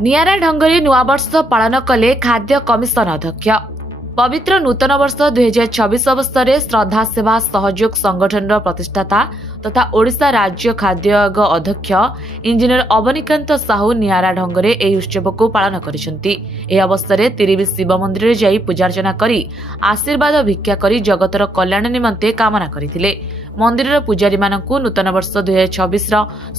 नियारा ढंगरे नुआवर्ष पालन कले खाद्य कमिशन अध्यक्ष। पवित्र नूतन वर्ष 2026 अवसर श्रद्धा सेवा सहयोग संगठन प्रतिष्ठाता तथा ओडिशा राज्य खाद्य आयोग अध्यक्ष इंजीनियर अवनीकांत साहू नियारा ढंगरे एही उत्सव को पालन करिसेंती। ए अवसर तिरिबी शिव मंदिर जाई पूजार्चना करी आशीर्वाद भिक्षा करी जगतर कल्याण निमंते कामना करथिले। मंदिर पुजारी मानकु नूतन वर्ष 2026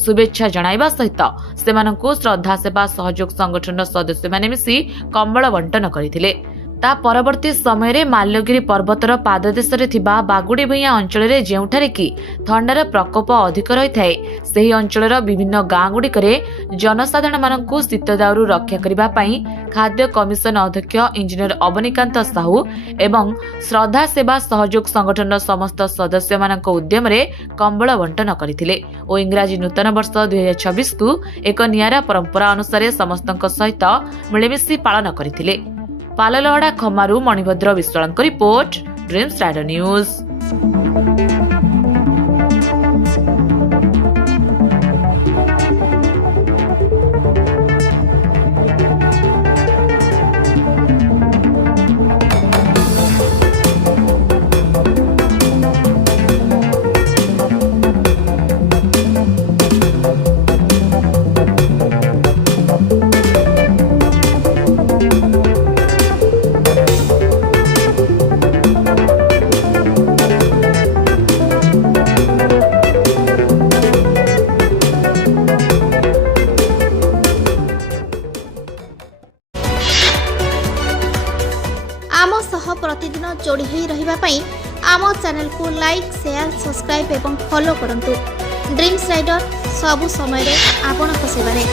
शुभेच्छा जणाइबा सहित सेमानकु श्रद्धा सेवा सहयोग संगठन सदस्य माने मिसी कंबल बंटन करथिले। ता परवर्ती समय रे माल्यगिरी पर्वतर पाददेश बागुड़ी भूइया अंचल रे जेउठारे कि थंडार प्रकोप अधिक रही थाए सेही अंचलर विभिन्न गाँ गुड़िकरे जनसाधारण मानकु शीत दाउरु रक्षा करिबा पई खाद्य कमिशन अध्यक्ष इंजीनियर अवनीकांत साहू एवं श्रद्धा सेवा सहयोग संगठन समस्त सदस्य मानक उद्यम रे कंबल बंटन करथिले ओ इंग्राजी नूतन वर्ष 2026 को एक नियारा परंपरा अनुसार समस्तक सहित मिलेमिशी पालन करथिले। पाललहड़ा खमारू मणिभद्र विश्वालଙ୍କ रिपोर्ट ड्रीम्स राइडर न्यूज। आम सह प्रतिदिन जोड़ी होई रहिबा पई आम चैनल को लाइक शेयर सब्सक्राइब एवं फॉलो करंतु। ड्रीम्स राइडर सबु समय रे आपन को सेवा रे।